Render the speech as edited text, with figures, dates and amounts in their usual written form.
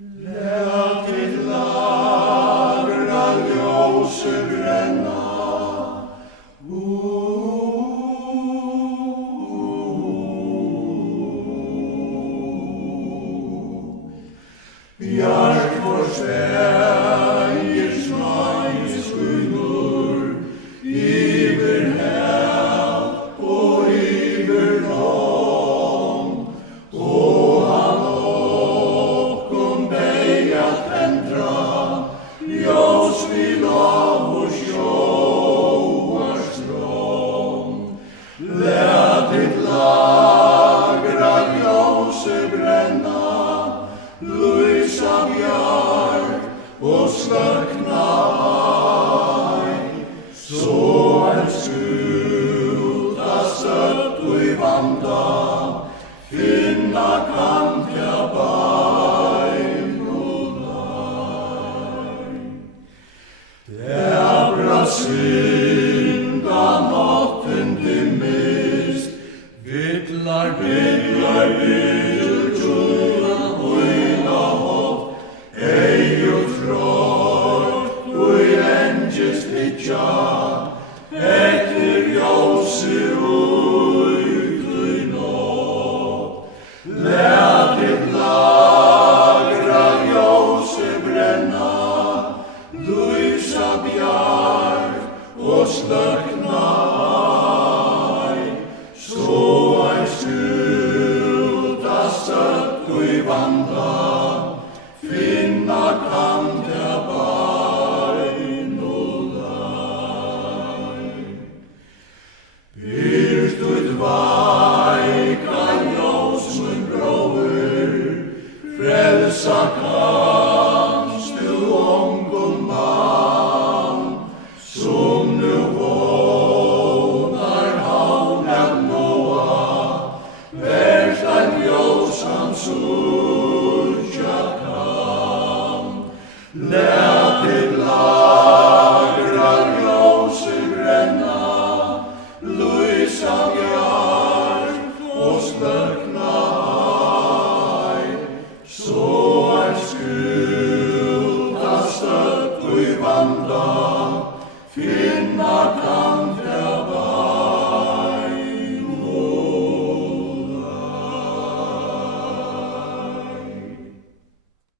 Lät ditt lagra ljóset brenna. Bjart vår Sveriges majskullor, iver hav og iver lång, og han okkom beg at tentra, ljós vid av og sjóar strång. Lät ditt lagra ljóset brenna, lysa bjarg og sløkna ei, så skjuta støtt og i vanda, finna kan tja bein og nei. Debra synda natten dimmist, vittlar etter ljósi ut i nåd. Lät ditt lagra ljósi brenna, lysa bjarg og sløkna ei, så skjuta støtt og i vanda, finna kan tja bein og nei. Byrt ut veika ljós min bróður, frelsa kanst du ongum mann, som nu vånar havn at nåa, verst ein ljós han surja kan. Lät ditt lagra ljóset brenna, lysa bjarg og sløkna ei, så skjuta støtt og i vanda, finna kan